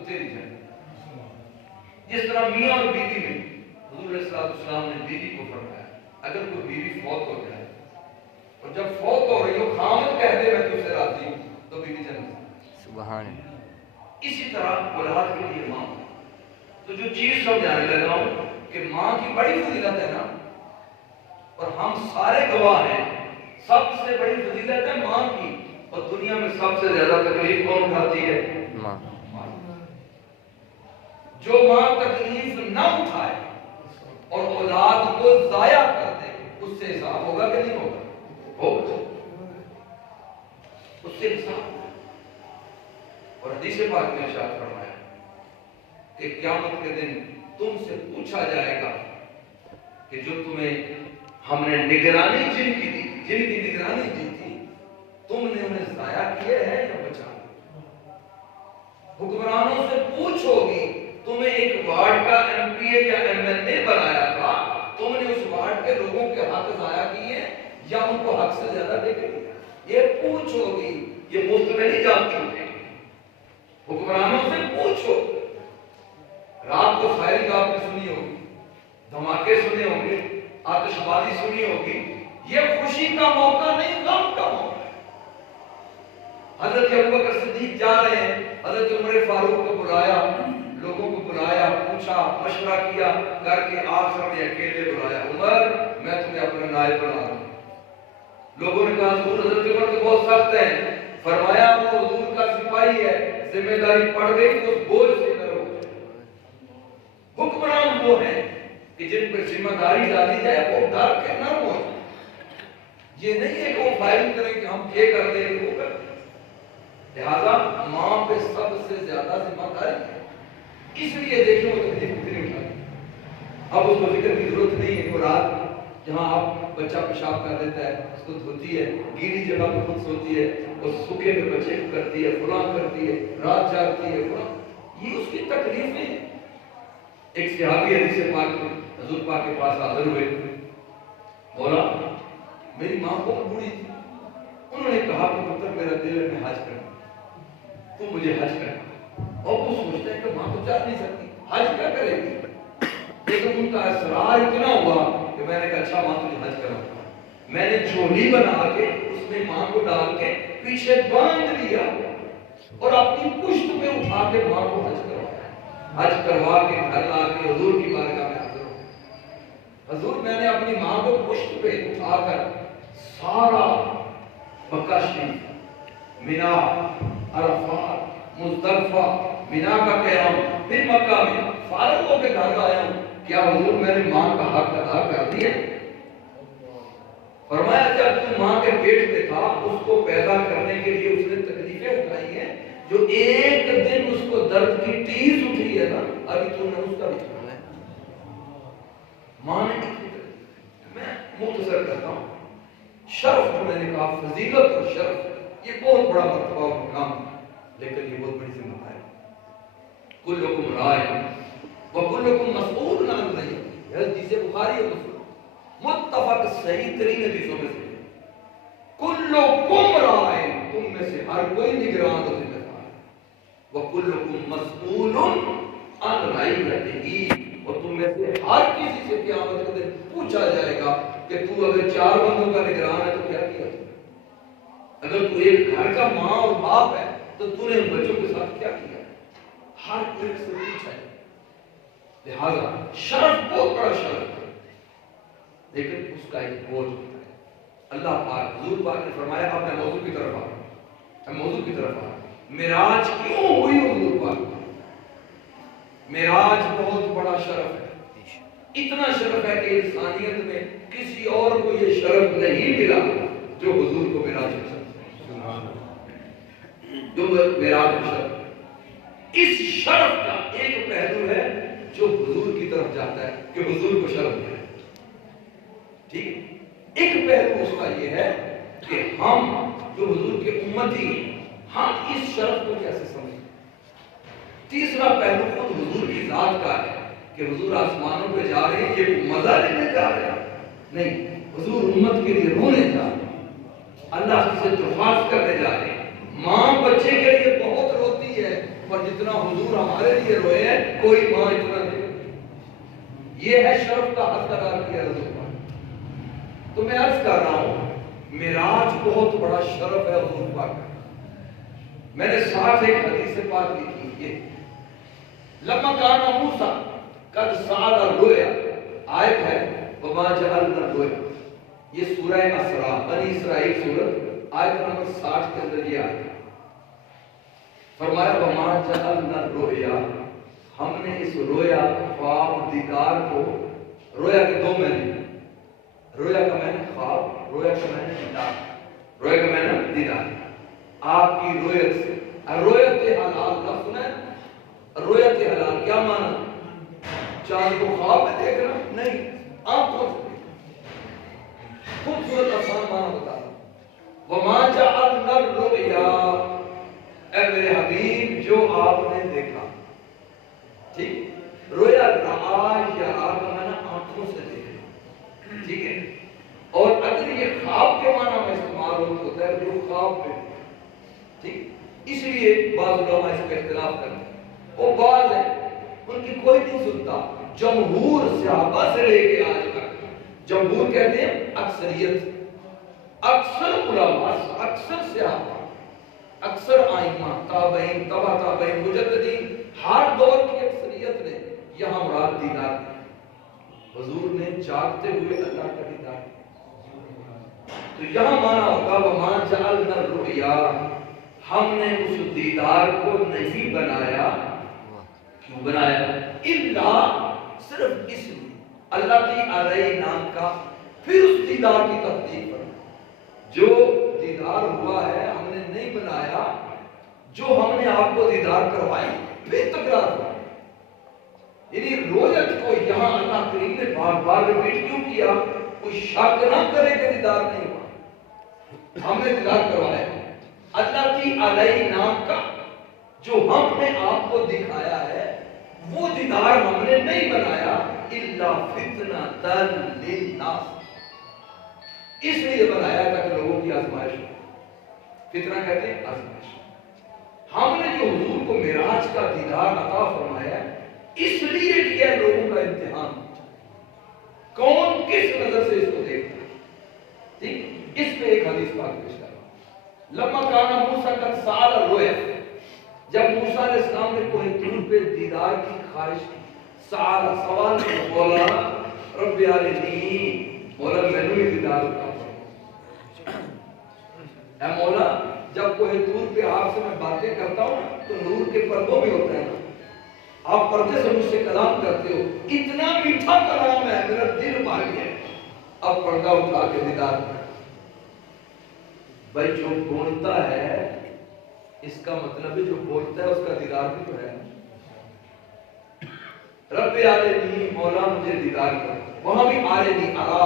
تو تیری جنت۔ جس طرح میاں اور بیوی میں حضور علیہ السلام نے بیوی کو فرمایا اگر کوئی بیوی فوت ہو جائے اور جب فوت ہو رہی ہو خاوند کہہ دے میں تجھ سے راضی ہوں تو بیوی جنت۔ سبحان اللہ۔ اسی طرح اولاد کے لیے ماں، تو جو چیز سمجھانے لگا ہوں کہ ماں کی بڑی فضیلت ہے نا، اور ہم سارے گواہ ہیں، سب سے بڑی فضیلت ہے ماں کی، اور دنیا میں سب سے زیادہ تکلیف کون اٹھاتی ہے؟ ماں۔ جو ماں تکلیف نہ اٹھائے اور اولاد کو ضائع کر دے اس سے حساب ہوگا کہ نہیں ہوگا؟ ہوگا، اس سے حساب ہوگا۔ اور حدیث پاک میں ارشاد فرمایا کہ قیامت کے دن تم سے پوچھا جائے گا کہ جو تمہیں ہم نے نگرانی جن کی دی، جن کی نگرانی دی تھی، تم نے انہیں ضائع کیے ہیں یا بچا؟ حکمرانوں سے پوچھو گی تمہیں ایک وارڈ کا ایم پی اے یا ایم ایل اے بنایا تھا، تم نے اس وارڈ کے لوگوں کے حق ضائع کیے یا ان کو حق سے زیادہ دے کے دیا؟ یہ پوچھو گی، یہ مفت میں نہیں جانتی ہوتے۔ حکمرانوں سے پوچھو۔ رات کو فائرنگ آپ نے سنی ہوگی، دھماکے سنے ہوں گے، آتش بازی سنی ہوگی، یہ خوشی کا موقع نہیں، غم کا موقع ہے۔ حضرت ابوبکر صدیق جا رہے ہیں، حضرت عمر فاروق کو بلایا، لوگوں کو بلایا، پوچھا، مشورہ کیا کر کے آخر میں اکیلے بلایا، عمر میں تمہیں اپنا نائب بنا رہا ہوں۔ لوگوں نے کہا حضور حضرت عمر تو بہت سخت ہیں، فرمایا وہ حضور کا سپاہی ہے، ذمہ داری پڑ گئی تو اس بوجھ سے کرو۔ حکمران وہ ہیں کہ جن پر ذمہ داری ڈالی جائے وہ ڈر کے نرم ہو جائے۔ یہ نہیں ہے کہ وہ فائرنگ کریں کہ ہم یہ کر دیں وہ کر دیں۔ لہذا ماں پہ سب سے زیادہ ذمہ داری ہے، اس لیے دیکھیں وہ تکلیف کتنی اٹھائی۔ اب اس کو فکر کی ضرورت نہیں ہے کہ وہ رات جہاں آپ بچہ پیشاب کر دیتا ہے اس کو دھوتی ہے، گیلی جگہ پہ خود سوتی ہے، اور سوکھے میں بچے کو کرتی ہے، فلاں کرتی ہے، رات جاگتی ہے، فلاں، یہ اس کی تکلیفیں ہیں۔ ایک صحابی حدیث پاک میں حضور پاک کے پاس حاضر ہوئے، بولا میری ماں بہت بوڑھی تھی، انہوں نے کہا کہ پتر میرا دل ہے میں حج کروں، تو مجھے حج کرنا۔ اور وہ سوچتا ہے کہ ماں تو جا نہیں سکتی، حج کیا کرے گی؟ لیکن ان کا اصرار اتنا ہوا کہ میں نے کہا اچھا ماں تجھے حج کرا۔ میں نے جھولی بنا کے اس میں ماں کو ڈال کے پیچھے باندھ لیا اور اپنی پشت پہ اٹھا کے ماں کو حج کروایا۔ حج کروا کے گھر لا کے حضور کی بارگاہ میں حاضر ہو، حضور میں نے اپنی ماں کو پشت پہ اٹھا کر سارا مکہ شریف، مینا، عرفات، مزدلفہ، مینا کا قیام، پھر مکہ میں فارغ ہو کے گھر آیا ہوں، کیا حضور میں نے ماں کا حق ادا کر دیا؟ فرمایا جب تو ماں کے پیٹ میں تھا اس کو پیدا کرنے کے لیے اس نے تکلیفیں اٹھائی ہیں، جو ایک دن اس کو درد کی ٹیز اٹھی ہے نا، ابھی تو نے اس کا بھی اٹھانا ہے۔ ماں نے کتنی تکلیف، میں مختصر کرتا ہوں۔ شرف جو میں نے کہا، فضیلت اور شرف، یہ بہت بڑا مرتبہ اور مقام ہے، لیکن یہ بہت بڑی ذمہ داری ہے۔ کلکم راع وکلکم مسئول عن رعیتہ، یہ حدیث بخاری اور مسلم متفق صحیح ترین حدیثوں میں سے۔ کلکم راع، تم میں سے ہر کوئی نگران اور ذمہ دار ہے، وکلکم مسئول عن رعیتہ، اور تم میں سے ہر کسی سے قیامت کے دن پوچھا جائے گا کہ تو اگر 4 بندوں کا نگران ہے تو کیا کیا؟ اگر تو ایک گھر کا ماں اور باپ ہے تو تو نے ان بچوں کے ساتھ کیا کیا؟ ہر ایک سے پوچھا ہے۔ لہذا شرف بہت بڑا شرف ہے، لیکن اس کا ایک بوجھ ہوتا ہے۔ اللہ پاک حضور پاک نے فرمایا، اب میں موضوع کی طرف آ رہا ہوں، معراج کیوں ہوئی حضور پاک؟ معراج بہت بڑا شرف ہے، اتنا شرف ہے کہ انسانیت میں کسی اور کو یہ شرف نہیں ملا جو حضور کو معراج کا شرف، جو معراج کا شرف۔ اس شرف کا ایک پہلو ہے جو حضور کی طرف جاتا ہے کہ حضور کو شرف ہے، ٹھیک ہے؟ ایک پہلو اس کا یہ ہے کہ ہم جو حضور کے امتی ہیں، ہم اس شرف کو کیسے سمجھیں۔ تیسرا پہلو خود حضور کی ذات کا ہے کہ حضور آسمانوں پہ جا رہے ہیں، یہ مزہ لینے جا رہے ہیں نہیں، حضور امت کے لیے رونے جا رہے ہیں، اللہ سے درخواست کرنے جا رہے ہیں۔ ماں بچے کے لیے بہت روتی ہے، پر جتنا حضور ہمارے لیے روئے ہیں کوئی ماں اتنا نہیں. یہ ہے شرف کا حق ادا کیا حضور پاک. تو میں عرض کر رہا ہوں معراج بہت بڑا شرف ہے حضور پاک. میں نے ساتھ ایک حدیث پاک لکھی ہے لما کان موسیٰ قد سال الرؤیا آیت ہے وما جعلنا الرؤیا. یہ سورہ اسراء بنی اسرائیل سورت آیت نمبر 60 کے اندر یہ آیت ہے. فرمایا وما جعلنا الرؤیا ہم نے اس رویا خواب دیدار کو. رویا کے دو معنی رویا کا معنی خواب رویا کا معنی دیدار. رویا کا معنی دیدار. آپ کی رویت سے رویت حلال کا سنا ہے. رویت حلال کیا معنی؟ چاند کو خواب میں دیکھنا نہیں آنکھوں سے دیکھنا. خوبصورت آسان معنی بتا رہا ہوں. وما جعلنا الرؤیا اے میرے حبیب جو آپ نے دیکھا. ٹھیک رویا رعا یا آپ معنی آنکھوں سے دیکھنا. ٹھیک ہے. اور اگر یہ خواب کے معنی میں استعمال ہوتا ہے جو خواب میں ٹھیک. اس لیے بعض علماء اس پہ اختلاف کرتے ہیں. وہ بعض ہیں ان کی کوئی نہیں سنتا. جمہور صحابہ سے لے کے آج تک جمہور کہتے ہیں اکثریت اکثر علماء اکثر صحابہ اکثر ائمہ تابعین تبع تابعین مجددین ہر دور کی اکثریت نے یہاں مراد دیدار ہے. حضور نے جاگتے ہوئے اللہ کا دیدار. تو یہاں مانا ہوگا وما جعلنا الرؤیا ہم نے اس دیدار کو نہیں بنایا. کیوں بنایا؟ الا صرف اس لیے اللہ کی علیہ نام کا. پھر اس دیدار کی تصدیق پر جو دیدار ہوا ہے ہم نے نہیں بنایا. جو ہم نے آپ کو دیدار کروائی پھر تکرار ہوا. یعنی رویت کو یہاں اللہ کریم نے بار بار ریپیٹ کیوں کیا؟ کوئی شک نہ کرے کہ دیدار نہیں ہوا. ہم نے دیدار کروایا اللہ کی علیہ نام کا. جو ہم نے آپ کو دکھایا ہے وہ دیدار ہم نے نہیں بنایا الا فتنۃ للناس. اس لیے بنایا تھا کہ لوگوں کی آزمائش ہو. فتنہ کہتے ہیں آزمائش. ہم نے جو حضور کو معراج کا دیدار عطا فرمایا اس لیے کیا لوگوں کا امتحان کون کس نظر سے اس کو دیکھتا ہے. ٹھیک. اس پہ ایک حدیث پاک پیش کر رہا ہوں. لما کان موسیٰ قد سال الرؤیا جب موسیٰ علیہ السلام نے کوہ طور پہ دیدار کی خواہش کی. سوال بولا رب ارنی مولا میں نے دیدار عطا فرما. اے مولا جب کوہ طور پہ آپ سے میں باتیں کرتا ہوں تو نور کے پردوں میں ہوتا ہے نا. آپ پردے سے مجھ سے کلام کرتے ہو. اتنا میٹھا کلام ہے میرا دل بھر گیا. اب پردہ اٹھا کے دیدار کر. بھائی جو بولتا ہے اس کا مطلب ہے جو بولتا ہے اس کا دیدار بھی تو ہے. رب ارنی مولا مجھے دیدار کر. وہاں بھی ارنی ارا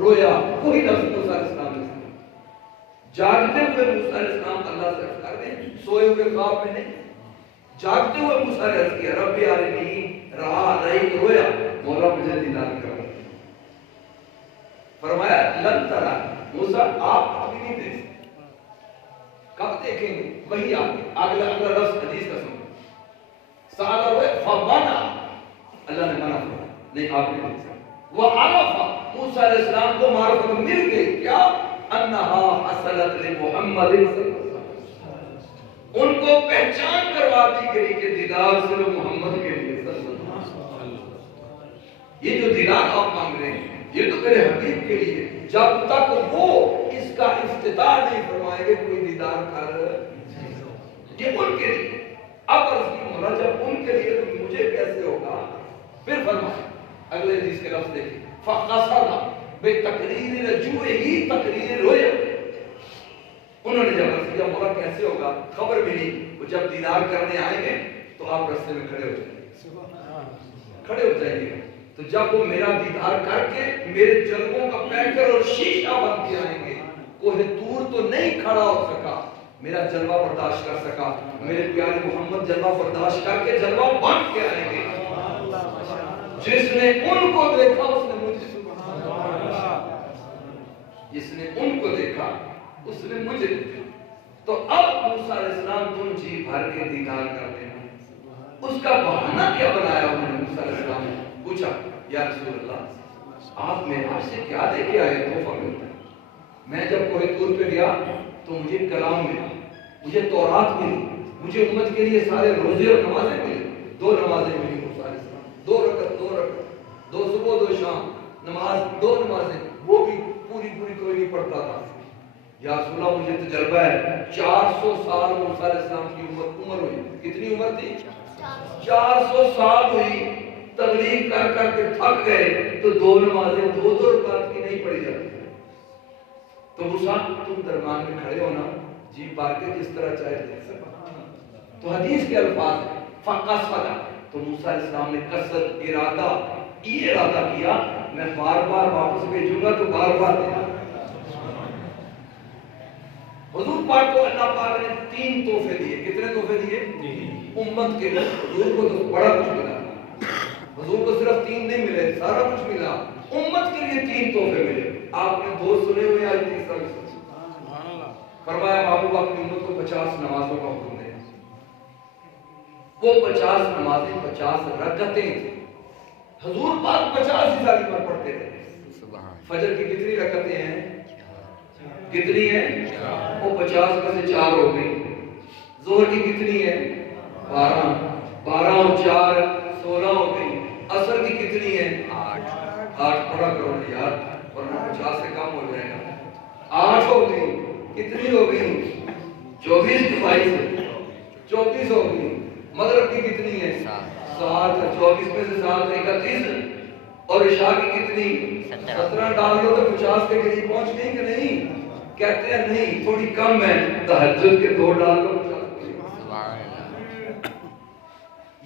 رویا وہی لفظ موسیٰ علیہ السلام نے استعمال. جاگتے ہوئے موسیٰ علیہ السلام اللہ سے عرض کر رہے ہیں سوئے ہوئے خواب میں نہیں. جاگتے ہوئے موسیٰ نے عرض کیا رب ارنی رہا رہی رویا مولا مجھے دیدار کر. فرمایا لن ترا موسیٰ آپ ابھی نہیں دیکھ سکتے. کب دیکھیں گے؟ وہی اگلا لفظ حدیث کا سنو. سال ہوئے فبنا اللہ نے منع فرمایا نہیں آپ نہیں دیکھ سکتے. وہ عرف موسیٰ علیہ السلام کو معرفت مل گئی کیا انہا حصلت لمحمد صلی اللہ علیہ وسلم. ان کو پہچان کروا دی گئی کہ دیدار صرف محمد کے لیے صلی اللہ علیہ وسلم. یہ جو دیدار آپ مانگ رہے ہیں یہ تو میرے حبیب کے لیے. جب تک وہ اس کا افتتاح نہیں فرمائے گے کوئی دیدار کر یہ ان کے لیے. اب عرض کی مولا جب ان کے لیے تو مجھے کیسے ہوگا؟ پھر فرمایا اگلے حدیث کے لفظ دیکھیں فقصد بتقریر رجوعہ تقریر رویا. انہوں نے جب عرض کیا مولا کیسے ہوگا؟ خبر ملی وہ جب دیدار کرنے آئیں گے تو آپ رستے میں کھڑے ہو جائیں گے. تو جب وہ میرا دیدار کر کے میرے جلووں کا پیکر اور شیشہ بن کے آئیں گے. کوہ طور تو نہیں کھڑا ہو سکا میرا جلوہ برداشت کر سکا. میرے پیارے محمد جلوہ برداشت کر کے جلوہ بن کے آئیں گے. جس نے ان کو دیکھا اس نے مجھے جس نے ان کو دیکھا اس نے مجھے دیکھا. تو اب موسیٰ علیہ السلام تم جی بھر کے دیدار کرتے ہیں اس کا بہانہ کیا بنایا انہوں نے؟ موسیٰ علیہ السلام نے پوچھا یا رسول اللہ آپ میرے سے کیا لے کے آئے تحفہ میں؟ میں جب کوہ طور پہ گیا تو مجھے کلام ملا، مجھے تورات ملی، مجھے امت کے لیے سارے روزے اور نمازیں ملی، 2 نمازیں ملی موسیٰ علیہ السلام، 2 رکعت، 2 صبح 2 شام نماز، 2 نمازیں، وہ بھی پوری کوئی نہیں پڑھتا تھا۔ یا رسول اللہ مجھے تجربہ ہے 400 سال موسیٰ علیہ السلام کی عمر ہوئی، کتنی عمر تھی؟ 400 سال ہوئی، تبلیغ کر کے تھک گئے تو 2 نمازیں 2 رکعت کی نہیں پڑھی جاتی۔ تو موسیٰ تم درمیان میں کھڑے ہونا جی پار کے جس طرح چاہے دیکھ سکتا۔ تو حدیث کے الفاظ ہیں فقصد، تو موسیٰ علیہ السلام نے قصد ارادہ یہ ارادہ کیا میں بار واپس بھیجوں گا تو بار دینا۔ حضور پاک کو اللہ پاک نے 3 تحفے دیے، کتنے تحفے دیے؟ امت کے لیے حضور کو تو بڑا کچھ ملا، حضور کو صرف 3 نہیں ملے، سارا کچھ ملا۔ امت کے لیے 3 تحفے ملے، آپ نے 2 سنے ہوئے، آج تیسرا بھی سن۔ فرمایا محبوب اپنی امت کو 50 نمازوں کا حکم دے، وہ 50 نمازیں 50 رکعتیں، حضور پاک 50 ہی سالی پر پڑھتے رہے۔ فجر کی کتنی رکعتیں ہیں؟ کتنی ہیں؟ وہ 50 میں سے 4 ہو گئی۔ ظہر کی کتنی ہے؟ 12 اور 4 16 ہو گئی۔ عصر کی کتنی ہے؟ 8 پڑھا کرو یار ورنہ 50 سے کم ہو جائے گا۔ 8 ہو گئی، کتنی ہو گئی؟ 24 24 ہو گئی۔ مغرب کی کتنی ہے؟ 7 24 میں سے 7 31 اور عشاء کی کتنی؟ 17 ڈال دو تو 50 کے قریب پہنچ گئی کہ نہیں؟ کہتے ہیں نہیں تھوڑی کم ہے، تہجد کے 2 ڈال دو 50 کے قریب۔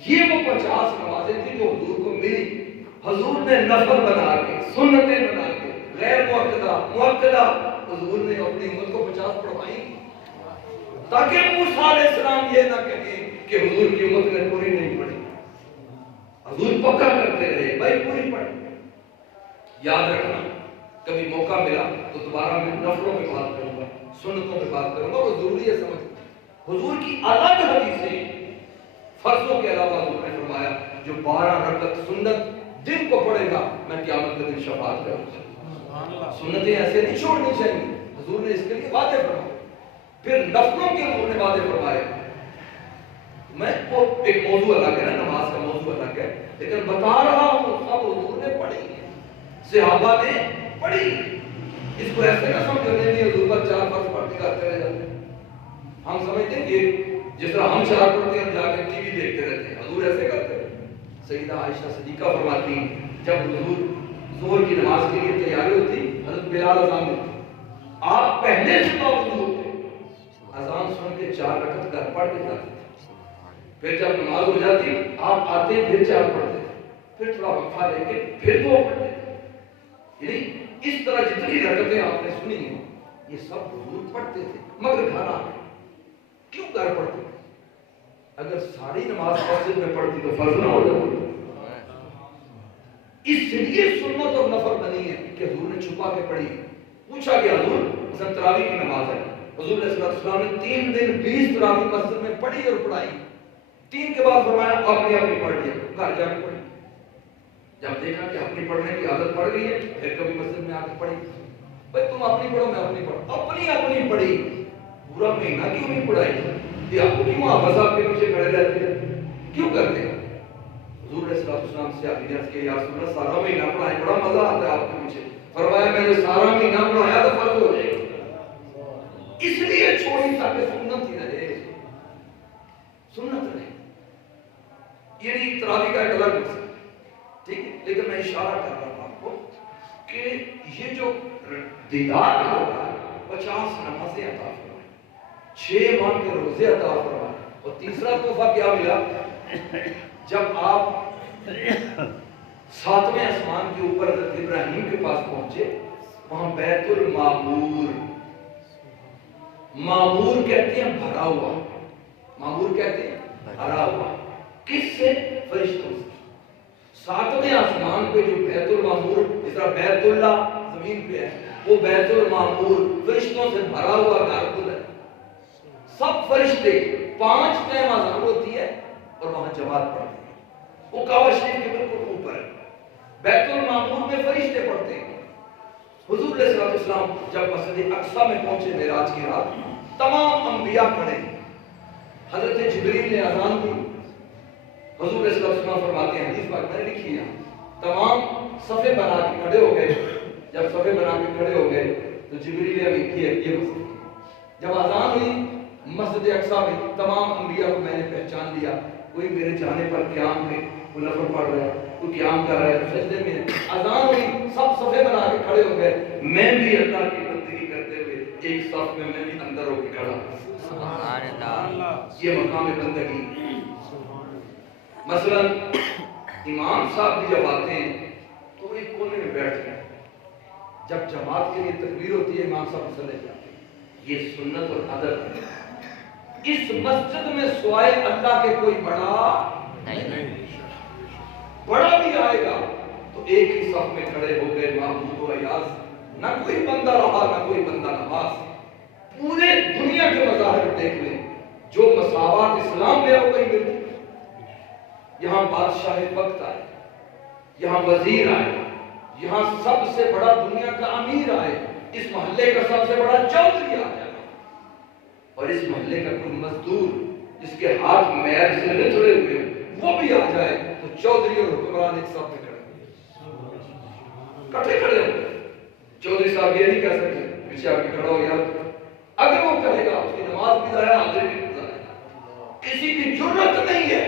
یہ وہ 50 نمازیں تھی جو حضور کو ملی، حضور نے نفل بنا کے سنتیں بنا کے غیر مؤکدہ حضور نے اپنی امت کو 50 پڑھوائی تاکہ موسیٰ علیہ السلام یہ نہ کہیں کہ حضور کی امت نے پوری نہیں پڑھی۔ حضور پکا کرتے رہے بھائی پوری پڑھ۔ یاد رکھنا کبھی موقع ملا تو دوبارہ میں نفلوں میں بات کروں گا، سنتوں میں بات کروں گا، وہ ضروری ہے سمجھ۔ حضور کی الگ حدیثیں فرضوں کے علاوہ حضور نے فرمایا جو 12 رکعت سنت دن کو پڑھے گا میں قیامت کے دن شفاعت کروں گا۔ سنتیں ایسے نہیں چھوڑنی چاہیے، حضور نے اس کے لیے وعدے فرمائے۔ پھر نفلوں کے حضور نے وعدے فرمائے۔ میں وہ ایک موضوع الگ ہے نا، نماز کا موضوع الگ ہے، لیکن بتا رہا ہوں سب حضور نے پڑھی، صحابہ نے پڑھی۔ اس کو ایسے نہ سمجھنے نہیں حضور پر 4 فرض پڑھ کے کرتے رہ جاتے ہیں۔ ہم سمجھتے ہیں کہ جس طرح ہم 4 پڑھتے ہیں ہم جا کے ٹی وی دیکھتے رہتے ہیں، حضور ایسے کرتے ہیں۔ سیدہ عائشہ صدیقہ فرماتی ہیں جب حضور ظہر کی نماز کے لیے تیاری ہوتی حضرت بلال اذان دیتے، آپ پہلے سے باوجود ہوتے اذان سن کے 4 رکعت گھر پڑھ کے جاتے تھے، پھر جب نماز ہو جاتی آپ آتے پھر 4 پڑھتے تھے، پھر تھوڑا وقفہ لے کے پھر 2 پڑھتے تھے۔ یعنی اس طرح جتنی رکعتیں آپ نے سنی ہیں یہ سب حضور پڑھتے تھے، مگر گھر آ کیوں گھر پڑھتے تھے؟ اگر ساری نماز مسجد میں پڑھتی تو فرض نہ ہو جاتی۔ اس لیے سنت اور نفل بنی ہے کہ حضور نے چھپا کے پڑھی۔ پوچھا کہ حضور مثلا تراویح کی نماز ہے، حضور علیہ السلام نے 3 دن 20 تراویح مسجد میں پڑھی اور پڑھائی، 3 کے بعد فرمایا اپنی اپنی پڑھ لیا، گھر جا کے پڑھی۔ جب دیکھا کہ اپنی پڑھنے کی عادت پڑ گئی ہے پھر کبھی مسجد میں آ کے پڑھی، بھائی تم اپنی پڑھو میں اپنی پڑھو، اپنی پڑھی، پورا مہینہ کیوں نہیں پڑھائی؟ یہ آپ کو کیوں حافظ آپ کے پیچھے کھڑے رہتے ہیں؟ کیوں کرتے ہیں؟ حضور علیہ السلام سے آپ نے عرض کیا یا رسول اللہ سارا مہینہ پڑھائیں، بڑا مزہ آتا ہے آپ کے پیچھے۔ فرمایا میں نے سارا مہینہ پڑھایا تو فرض ہو جائے گا، اس لیے چھوڑی تاکہ سنت ہی رہے، سنت رہے۔ یعنی تراویح کا ایک الگ مسئلہ ٹھیک ہے، لیکن میں اشارہ کر رہا ہوں آپ کو کہ یہ جو دیدار ہوگا 50 نمازیں عطا فرمائے، 6 ماہ کے روزے عطا فرمائے، اور تیسرا تحفہ کیا ملا؟ جب آپ 7ویں آسمان کے اوپر حضرت ابراہیم کے پاس پہنچے، وہاں بیت المعمور، معمور کہتے ہیں بھرا ہوا، معمور کہتے ہیں بھرا ہوا، کس سے؟ فرشتوں سے۔ 7ویں آسمان پہ جو بیت المعمور، جس طرح بیت اللہ زمین پہ ہے، وہ بیت المعمور فرشتوں سے بھرا ہوا گھر ہے۔ سب فرشتے 5 ٹائم اذان ہوتی ہے اور وہاں جماعت پڑھتے ہیں. وہ کعبہ شریف کے بالکل اوپر ہے. بیت المعمور میں فرشتے پڑھتے ہیں. حضور علیہ السلام جب مسجد اقصی میں پہنچے معراج کی رات، تمام انبیاء کھڑے. حضرت جبریل نے اذان دی. حضور علیہ السلام فرماتے ہیں، حدیث پاک میں نے لکھی ہے، تمام صفے بنا کے کھڑے ہو گئے. جب صفے بنا کے کھڑے ہو گئے تو جبریل نے یہ مسئلہ، جب اذان ہوئی مسجد اقصی میں، تمام انبیاء کو میں نے پہچان لیا. کوئی میرے جانے پر قیام میں کوئی نفل پڑھ رہا ہے، کوئی قیام کر رہا ہے، سجدے میں. اذان ہوئی، سب صفے بنا کے کھڑے ہو گئے. میں بھی اللہ کی بندگی کرتے ہوئے ایک صف میں بھی اندر ہو کے کھڑا. سبحان اللہ، یہ مقام بندگی. مثلا امام صاحب بھی جب آتے ہیں تو وہ ایک کونے میں بیٹھ گئے. جب جماعت کے لیے تکبیر ہوتی ہے امام صاحب چلے جاتے ہیں. یہ سنت اور ادب ہے. اس مسجد میں سوائے اللہ کے کوئی بڑا نہیں. بڑا بھی آئے گا تو ایک ہی صف میں کھڑے ہو گئے معبود و ایاز. نہ کوئی بندہ رہا نہ کوئی بندہ نواز. پورے دنیا کے مظاہر دیکھ لیں، جو مساوات اسلام میں ہو گئی ملتی. یہاں بادشاہ وقت آئے، یہاں وزیر آئے، یہاں سب سے بڑا دنیا کا امیر آئے، اس محلے کا سب سے بڑا چودھری آ جائے، اور اس محلے کا کوئی مزدور جس کے ہاتھ میر سے لتڑے ہوئے وہ بھی آ جائے تو چودھری اور حکمران ایک ساتھ کھڑے کٹھے کھڑے ہو. چودھری صاحب یہ نہیں کہہ سکتے پیچھے آ کے کھڑا ہو یار. اگر وہ کہے گا اس کی نماز بھی ضائع، حاضری بھی ضائع. کسی کی جرت نہیں ہے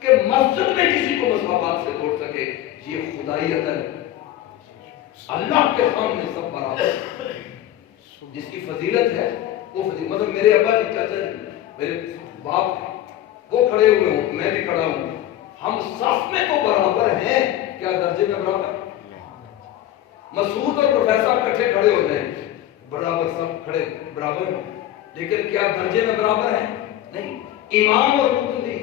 کہ مسجد میں کسی کو مساوات سے توڑ سکے. یہ خدائی عدل ہے. اللہ کے سامنے سب برابر. جس کی فضیلت ہے وہ فضیلت، مطلب میرے ابا جی، چاچا جی، میرے باپ وہ کھڑے ہوئے ہوں، میں بھی کھڑا ہوں، ہم صف میں تو برابر ہیں. کیا درجے میں برابر؟ مسعود اور پروفیسر کٹھے کھڑے ہو جائیں برابر، سب کھڑے برابر ہیں، لیکن کیا درجے میں برابر ہیں؟ نہیں. امام اور مقتدی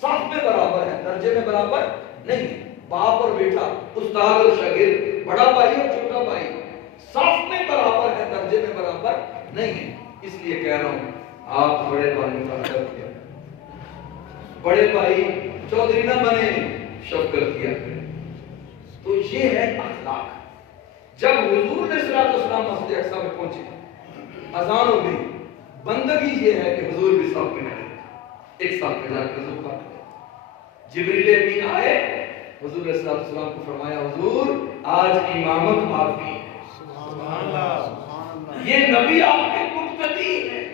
صف میں برابر ہیں، درجے میں برابر نہیں. باپ اور بیٹا، استاد اور شاگرد، بڑا بھائی اور چھوٹا بھائی صف میں برابر ہے، درجے میں برابر نہیں ہے. اس لیے کہہ رہا ہوں آپ بڑے بھائی کا ادب کیا، بڑے بھائی چودھری نہ بنے، شفقت کیا کریں. تو یہ ہے اخلاق. جب حضور علیہ السلام مسجد اقصی میں پہنچے، اذان ہو گئی. بندگی یہ ہے کہ حضور بھی صف میں کھڑے، ایک ساتھ میں جا کے حضور کا جبریل امین آئے. حضور علیہ السلام کو فرمایا حضور آج امامت آپ کی ہے. سبحان اللہ. یہ نبی آپ کے مقتدی ہیں،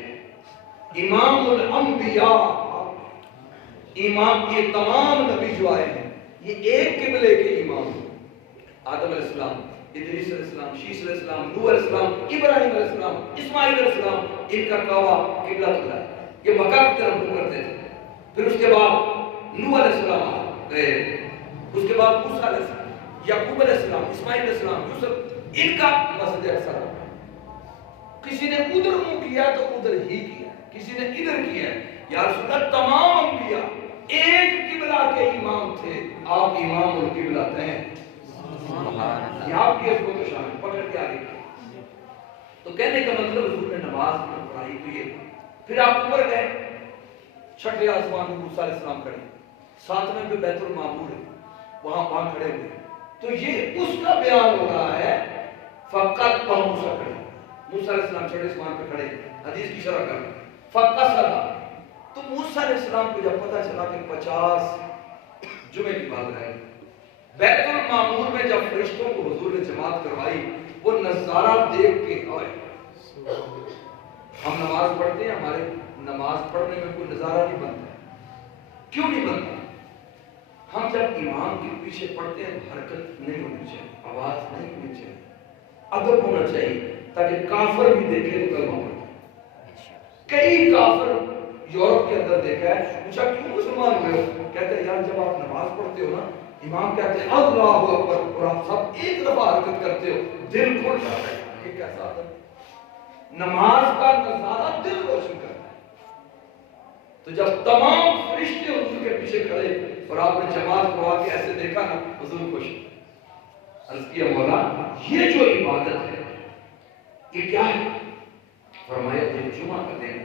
امام الانبیاء. امام یہ تمام نبی جو آئے ہیں یہ ایک قبلے کے امام ہیں. آدم علیہ السلام، ادریس علیہ السلام، شیس علیہ السلام، نوح علیہ السلام، ابراہیم علیہ السلام، اسماعیل علیہ السلام. ان کا کعبہ قبلہ اللہ ہے. یہ مکہ کی طرف منہ کرتے تھے. پھر اس کے بعد نوح علیہ السلام گئے، اس کے بعد موسیٰ علیہ السلام، یعقوب علیہ السلام، اسماعیل علیہ السلام، یوسف. ان کا مسجد اقصی. کسی نے ادھر منہ کیا تو ادھر ہی کیا، کسی نے ادھر کیا. یا رسول اللہ تمام انبیاء ایک قبلہ کے امام تھے، آپ امام القبلہ ہیں. یہ آپ کی عظمت و شان پکڑ کے آگے. تو کہنے کا مطلب حضور نے نماز پڑھائی تو یہ. پھر آپ اوپر گئے، چھٹے آسمان میں موسیٰ علیہ السلام کھڑے، ساتویں پہ بیت المعمور ہے، وہاں کھڑے ہوئے. تو یہ اس کا بیان ہو رہا ہے فقط موسیٰ کھڑے. موسیٰ علیہ السلام چھٹے آسمان پہ کھڑے، حدیث کی شرح کر فقط صدا. تو موسیٰ علیہ السلام کو جب پتہ چلا کہ 50 جمعے کی بات رہے، بیت المعمور میں جب فرشتوں کو حضور نے جماعت کروائی، وہ نظارہ دیکھ کے آئے. ہم نماز پڑھتے ہیں، ہمارے نماز پڑھنے میں کوئی نظارہ نہیں بنتا. کیوں نہیں بنتا؟ ہم جب امام کے پیچھے پڑھتے ہیں حرکت نہیں ہونی چاہیے، آواز نہیں ہونی چاہیے، ادب ہونا چاہیے تاکہ کافر بھی دیکھے تو کلمہ پڑھے. کئی کافر یورپ کے اندر دیکھا ہے، پوچھا کیوں مسلمان ہوئے ہو؟ کہتے ہیں یار جب آپ نماز پڑھتے ہو نا، امام کہتے ہیں اللہ اکبر اور آپ سب ایک دفعہ حرکت کرتے ہو، دل کھل جاتا ہے. یہ کیسا ہے؟ نماز کا نظارہ دل روشن کرتا ہے. تو جب تمام فرشتے حضور کے پیچھے کھڑے اور آپ نے جماعت کو آ کے ایسے دیکھا نا، حضور خوش. عرض کیا مولا یہ جو عبادت ہے یہ کیا ہے؟ فرمایا یہ جمعہ کا دن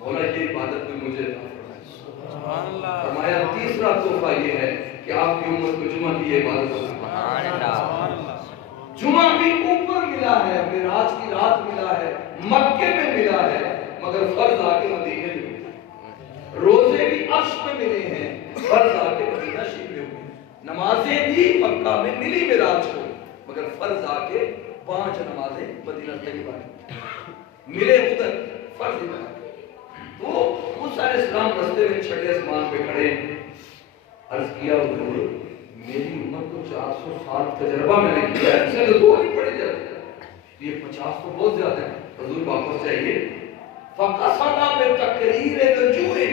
مولا یہ عبادت میں مجھے عطا فرمائے. فرمایا تیسرا تحفہ یہ ہے کہ آپ کی امت کو جمعہ کی عبادت فرمائے. جمعہ بھی اوپر ملا ہے، معراج کی رات ملا ہے، مکے میں ملا ہے، مگر فرض آ کے مدینے میں ملا. روزے بھی عرش میں ملے ہیں، فرض آ کے مدینہ شریف میں ہوئے. نمازیں بھی مکہ میں ملی معراج کو، مگر فرض آ کے 5 نمازیں مدینہ طیبہ میں ملے ادھر فرض ادھر. تو موسیٰ علیہ السلام رستے میں چھٹے آسمان پہ کھڑے عرض کیا حضور میری امت کو 400 سال تجربہ میں نے کیا ہے، اسے تو 2 ہی پڑے جاتے ہیں، یہ 50 تو بہت زیادہ ہے. حضور واپس جائیے. فقصنا بتقریر رجوعہ،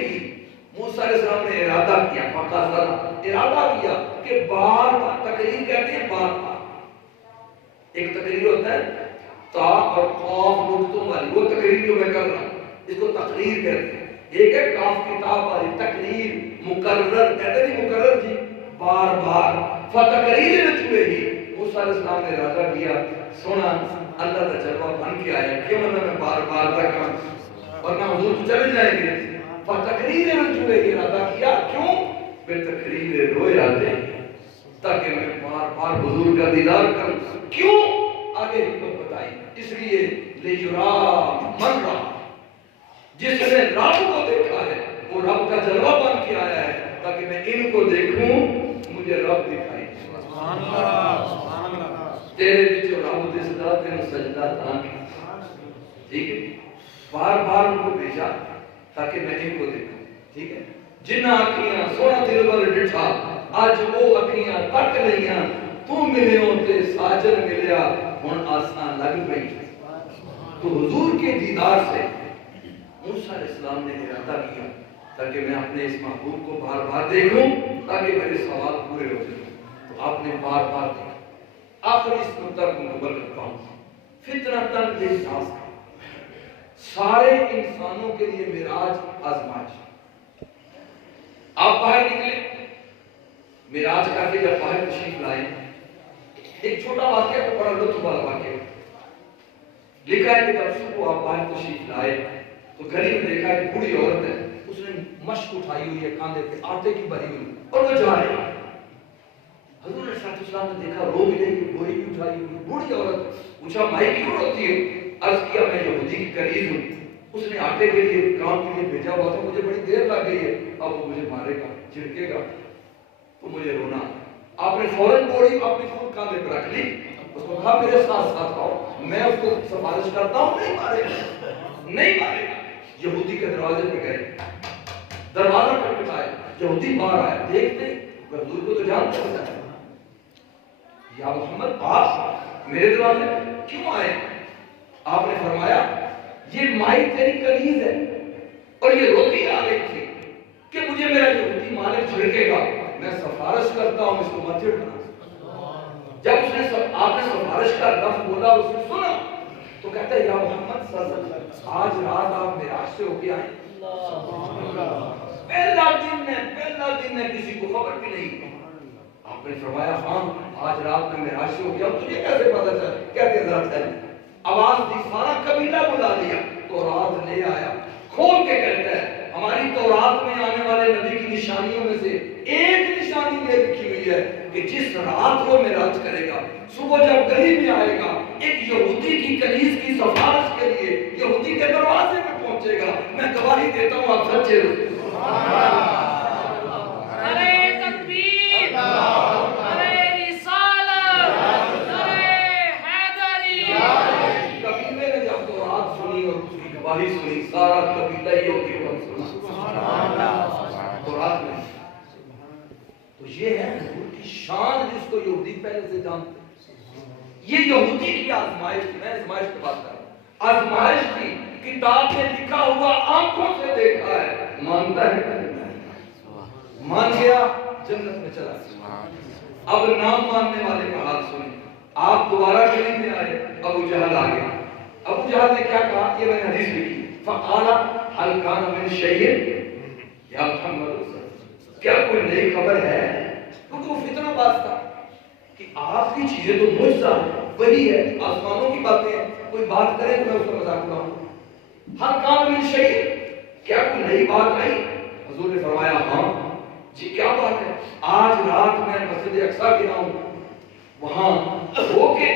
موسیٰ علیہ السلام نے ارادہ کیا، فقصنا ارادہ کیا کہ بار بار، تقریر کہتے ہیں بار بار. ایک تقریر ہوتا ہے تا اور قاف نقطوں والی، وہ تقریر جو میں کر رہا ہوں اس کو تقریر کہتے ہیں. ایک ہے کاف کتاب والی تقریر، مکرر کہتے نہیں مکرر جی، بار بار. فتقریر رجوعہ، موسیٰ علیہ السلام نے ارادہ کیا سونا اللہ کا جلوہ بن کے آیا، کیوں نہ میں بار بار تک ورنہ حضور تو چلے جائیں گے. فتقریر رجوعہ ارادہ کیا، کیوں؟ بے تقریر روئے آتے تاکہ میں بار بار حضور کا دیدار کروں. کیوں؟ آگے حکمت بتائی. اس لیے لیجرا من رہا، جس نے رب کو دیکھا ہے وہ رب کا جلوہ بن کے آیا ہے تاکہ میں ان کو دیکھوں مجھے رب دکھائی. سبحان اللہ سبحان اللہ. تیرے بچوں رب دسدا تینوں سجدہ تاں ٹھیک ہے. بار بار ان کو بھیجا تاکہ میں ان کو دیکھوں. ٹھیک ہے. جنہ اکھیاں سونا دل ول ڈٹھا اج وہ اکھیاں تک لئیاں تو ملے ہوتے ساجن ملیا ہن آسان لگ پئی. تو حضور کے دیدار سے موسیٰ علیہ السلام نے ارادہ کیا تاکہ میں اپنے اس محبوب کو بار بار دیکھوں تاکہ میرے سوال پورے ہو جائیں. تو آپ نے بار بار دیکھا. آخری اس نقطہ کو مقبل کرتا ہوں. فطرتاً للناس، سارے انسانوں کے لیے معراج آزمائش. آپ باہر نکلے معراج کر کے جب باہر تشریف لائے، ایک چھوٹا واقعہ کو بڑا لطف والا واقعہ لکھا ہے کہ جب صبح آپ باہر تشریف لائے تو گلی میں دیکھا ایک بوڑھی عورت ہے، اس نے مشک اٹھائی ہوئی ہے کاندھے پہ آٹے کی بھری ہوئی اور وہ جا رہی ہے. حضور صلی اللہ علیہ وسلم نے دیکھا رو بھی رہی، بوری بھی اٹھائی ہوئی بوڑھی عورت. پوچھا بھائی کیوں روتی ہے؟ عرض کیا میں یہودی کی قریب ہوں، اس نے آٹے کے لیے کام کے لیے بھیجا ہوا تھا، مجھے بڑی دیر لگ گئی ہے، اب وہ مجھے مارے گا جھڑکے گا تو مجھے رونا. آپ نے فوراً بوری اپنی خود کاندھے پہ رکھ لی، اس کو کہا میرے ساتھ ساتھ آؤ، میں اس کو سفارش کرتا ہوں نہیں مارے گا نہیں مارے گا. یہودی کے دروازے پہ گئے، دروازہ کھٹکھٹایا، یہودی باہر آیا. دیکھتے حضور کو تو جانتے ہوتا ہے، یا محمد آپ میرے دروازے پہ کیوں آئے؟ آپ نے فرمایا یہ مائی تیری کنیز ہے اور یہ روتی آ رہی تھی کہ مجھے میرا یہودی مالک جھڑکے گا، میں سفارش کرتا ہوں اس کو مت جھڑکنا. جب اس نے آپ نے سفارش کا لفظ بولا اس نے سنا تو کہتا ہے یا محمد صلی اللہ علیہ وسلم آج رات آپ معراج سے ہو کے آئے. پہلا دن ہے کسی کو خبر بھی نہیں. آپ نے فرمایا ہاں آج رات میں معراج سے ہو گیا. تجھے کیسے پتا چلا؟ کہتے ہیں ذرا ہے آواز دی، سارا قبیلہ بلا لیا، تورات لے آیا، کھول کے کہتا ہے ہماری تورات میں آنے والے نبی کی نشانیوں میں سے ایک نشانی یہ لکھی ہوئی ہے کہ جس رات وہ معراج کرے گا صبح جب گلی میں آئے گا ایک یہودی کی کنیز کی سفارش کے لیے یہودی کے دروازے میں پہنچے گا. میں گواہی دیتا ہوں آپ سچے سنی سارا قبیلہ یہودی کو سنا تورات میں. تو یہ ہے حضور کی شان جس کو یہودی پہلے سے جانتے. یہ یہودی کی آزمائش تھی. میں آزمائش کی بات کر رہا ہوں. آزمائش کی کتاب میں لکھا ہوا آنکھوں سے دیکھا ہے، مانتا ہے مان گیا جنت میں چلا گیا. اب نام ماننے والے کا حال سنیں. آپ دوبارہ گلی میں آئے، ابو جہل آ گیا. ابو جہل نے کیا کہا؟ یہ میں نے حدیث لکھی. فقال هل كان من شيء یا محمد کیا کوئی نئی خبر ہے؟ کیونکہ وہ فتنہ باز تھا کہ آپ کی چیزیں تو معجزہ وہی ہے، آسمانوں کی باتیں ہیں، کوئی بات کرے تو میں اس کا مذاق اڑاؤں؟ ہر کام میں شہید کیا کوئی نئی بات آئی؟ حضور نے فرمایا ہاں جی کیا بات ہے؟ آج رات میں مسجد اقصی گیا ہوں، وہاں ہو کے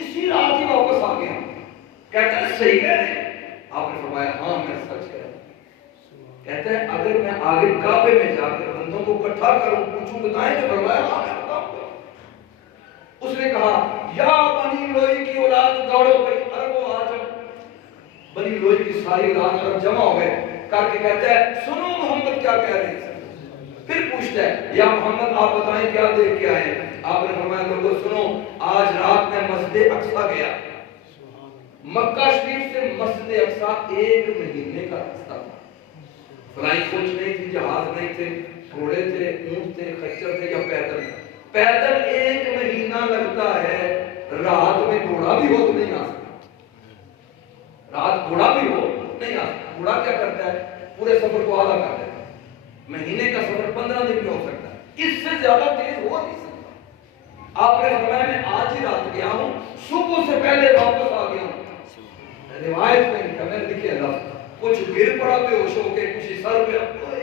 اسی رات ہی واپس آ گیا۔ کہتا ہے صحیح کہہ رہے ہیں؟ آپ نے فرمایا ہاں میں سچ کہہ رہا ہوں۔ کہتا ہے اگر میں آگے کعبے میں جا کر بندوں کو اکٹھا کروں پوچھوں بتائیں تو فرمایا ہاں میں بتاؤں گا۔ اس نے کہا یا بنی لوئی کی اولاد دوڑو بھائی، عرب و عجم، بنی لوئی کی ساری اولاد عرب جمع ہو گئے کر کے کہتا ہے سنو محمد کیا کہہ رہے ہیں۔ پھر پوچھتا ہے یا محمد آپ بتائیں کیا دیکھ کے آئے؟ آپ نے فرمایا لوگوں سنو، آج رات میں مسجد اقصی گیا، مکہ شریف سے مسجد اقصی 1 مہینے کا راستہ تھا۔ فلائنگ کوچ نہیں تھی، جہاز نہیں تھے، گھوڑے تھے، اونٹ تھے، خچر تھے یا پیدل؟ پیدل 1 مہینہ لگتا ہے، رات میں گھوڑا بھی ہو تو نہیں آ سکتا، رات گھوڑا بھی ہو نہیں آ سکتا۔ گھوڑا کیا کرتا ہے؟ پورے سفر کو آدھا کر دیتا ہے، مہینے کا سفر 15 دن میں ہو سکتا ہے، اس سے زیادہ تیز ہو نہیں سکتا۔ آپ نے فرمایا میں آج ہی رات گیا ہوں، صبح سے پہلے واپس آ گیا ہوں۔ روایت میں لکھا، میں نے لکھے لفظ کچھ گر پڑا بے ہوش ہو کے، کچھ سر پہ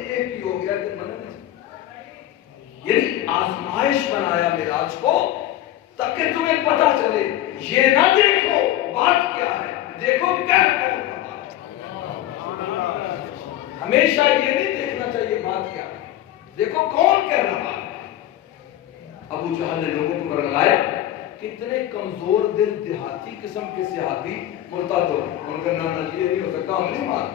یہ کی ہو گیا کہ من نہیں، یعنی آزمائش بنایا معراج کو تاکہ تمہیں پتہ چلے، یہ نہ دیکھو بات کیا ہے، دیکھو کیا کون رہا ہے۔ ہمیشہ یہ نہیں دیکھنا چاہیے بات کیا ہے، دیکھو کون کہہ رہا ہے۔ ابو جہل نے لوگوں کو برگلایا، کتنے کمزور دل دیہاتی قسم کے صحابی مرتد ہو گئے، ان کا نام یہ نہیں ہو سکتا ہم نہیں مان،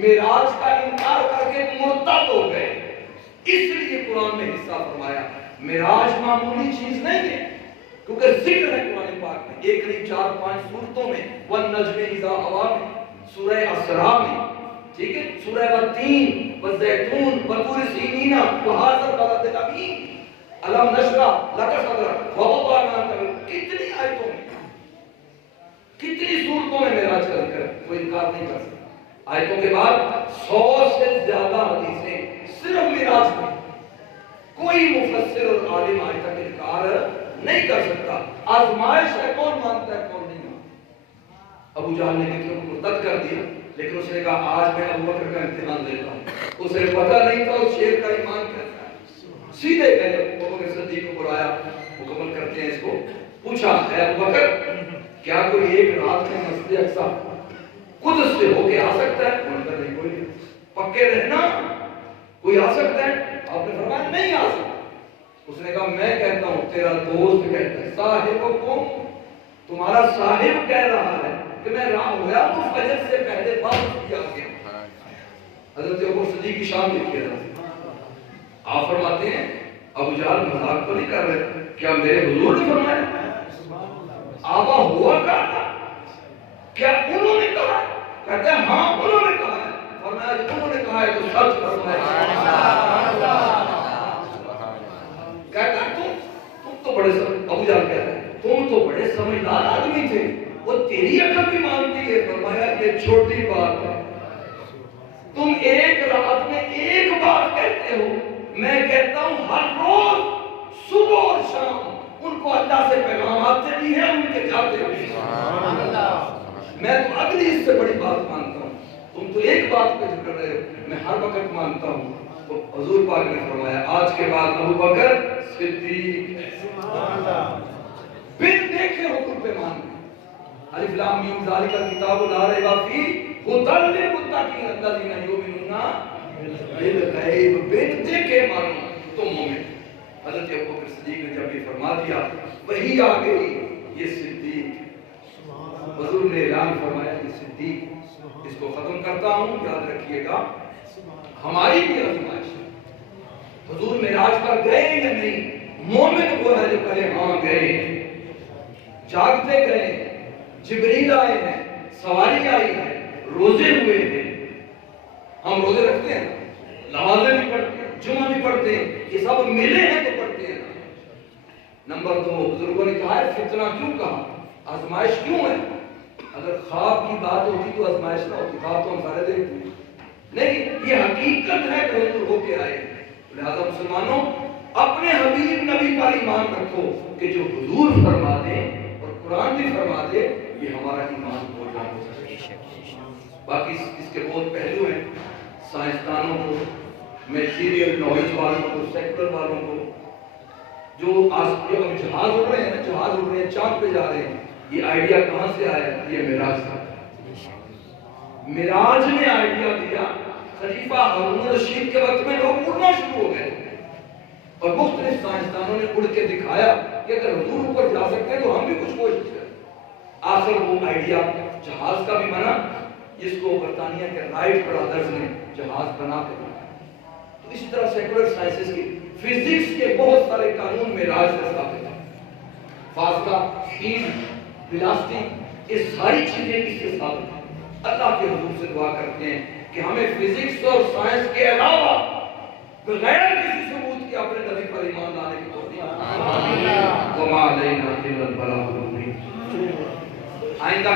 معراج کا انکار کر کے مرتد ہو گئے۔ اس لیے قرآن میں حصہ فرمایا معراج معمولی چیز نہیں ہے، کیونکہ ذکر ہے قرآن پاک میں 1 نہیں 4-5 صورتوں میں، والنجم اذا ہوا میں، سورہ اسراء میں، ٹھیک ہے، سورہ والتین والزیتون وطور سینین وہذا البلد الامین، علم نشرح لک صدرک ووضعنا عنک، کتنی آیتوں میں، کتنی صورتوں میں معراج کا ذکر ہے، کوئی انکار نہیں کر سکتا۔ آیتوں کے بعد 100 سے زیادہ حدیثیں صرف معراج میں، کوئی مفسر اور عالم آج تک انکار نہیں کر سکتا۔ آزمائش ہے، کون مانتا ہے کون نہیں مانتا۔ ابو جہل نے کتنوں کو مرتد کر دیا، لیکن اس نے کہا آج میں ابو بکر کا امتحان لیتا ہوں۔ اسے پتہ نہیں تھا اس شیر کا ایمان کیسا ہے، سیدھے گئے ابو بکر صدیق کو بلایا، مکمل کرتے ہیں اس کو، پوچھا اے ابو بکر کیا کوئی ایک رات میں مسجد اقصی قدس سے ہو کے آ سکتا ہے؟ انہوں نے کہا نہیں کوئی نہیں، پکے رہنا کوئی آ سکتا ہے؟ آپ نے فرمایا نہیں آ سکتا۔ اس نے کہا میں کہتا ہوں، تیرا دوست کہتا ہے، صاحب کو کون؟ تمہارا صاحب کہہ رہا ہے کہ میں راہ ہویا ہوں فجر سے پہلے واپس کیا گیا۔ حضرت ابو صدیق کی شان دیکھیے گا، آپ فرماتے ہیں ابو جہل مذاق تو نہیں کر رہے، کیا میرے حضور نے فرمایا؟ آبا ہوا کرتا، کیا انہوں نے کہا؟ کہتے ہیں ہاں انہوں نے کہا ہے۔ فرمایا انہوں نے کہا ہے تو سچ فرمایا۔ کہتا ہے تم تو بڑے ابو جہل کہتا ہے تم تو بڑے سمجھدار آدمی تھے، وہ تیری عقل بھی مانتی ہے۔ فرمایا یہ چھوٹی بات ہے، تم ایک رات میں ایک بات کہتے ہو، میں کہتا ہوں ہر روز صبح اور شام ان کو اللہ سے پیغام آتے بھی ہیں، ان کے جاتے بھی ہیں۔ میں تو اگلی اس سے بڑی بات مانتا ہوں، تم تو ایک بات پہ ذکر رہے ہو، میں ہر وقت مانتا ہوں۔ تو حضور پاک نے فرمایا آج کے بعد ابو بکر صدیق بن دیکھے حکم پہ مان گئے۔ الف لام میم ذالک الکتاب لا ریب فیہ ھدی للمتقین الذین یؤمنون بالغیب، بن دیکھے مانو تم مومن۔ حضرت ابو بکر صدیق نے جب یہ فرما دیا وہی آ گئی، یہ صدیق، حضور نے اعلان فرمایا کہ صدیق، اس کو ختم کرتا ہوں، یاد رکھیے گا ہماری بھی آزمائش ہے۔ حضور معراج پر گئے یا نہیں؟ مومن وہ ہے جو کہے ہاں گئے، جاگتے گئے، جبریل آئے ہیں، سواری آئی ہے، روزے ہوئے ہیں، ہم روزے رکھتے ہیں، نمازیں بھی پڑھتے ہیں، جمعہ بھی پڑھتے ہیں، یہ سب ملے ہیں تو پڑھتے ہیں۔ نمبر 2 بزرگوں نے کہا ہے فتنہ کیوں کہا، آزمائش کیوں ہے؟ اگر خواب کی بات ہوتی تو آزمائش نہ ہوتی، خواب تو ہم سارے دیکھتے ہیں، نہیں یہ حقیقت ہے کہ حضور ہو کے آئے۔ لہذا مسلمانوں اپنے حبیب نبی پر ایمان رکھو کہ جو حضور فرما دے اور قرآن بھی فرما دے یہ ہمارا ایمان ہو جانا چاہیے۔ باقی اس کے بہت پہلو ہیں، سائنسدانوں کو، میٹیریل نالج والوں کو، سیکولر والوں کو، جو اب جہاز اڑ رہے ہیں، چاند پہ جا رہے ہیں، یہ آئیڈیا کہاں سے آیا؟ یہ معراج سے۔ معراج نے آئیڈیا دیا، خلیفہ ہارون رشید کے وقت میں لوگ اڑنا شروع ہو گئے اور مختلف سائنسدانوں نے اڑ کے دکھایا کہ اگر حضور اوپر جا سکتے ہیں تو ہم بھی کچھ کوشش کریں۔ آخر وہ آئیڈیا جہاز کا بھی بنا، جس کو برطانیہ کے رائٹ برادرز نے جہاز بنا کے بنایا۔ تو اسی طرح سیکولر سائنسز کی فزکس کے بہت سارے قانون معراج سے ثابت ہیں۔ فاصلہ، اسپیڈ، ویلاسٹی، یہ ساری چیزیں اس سے ثابت ہیں۔ اللہ کے حضور سے دعا کرتے ہیں کہ ہمیں فزکس اور سائنس کے علاوہ بغیر کسی ثبوت کے اپنے نبی پر ایمان لانے کی توفیق عطا فرمائے۔ وما علینا الا البلاغ المبین۔ آئندہ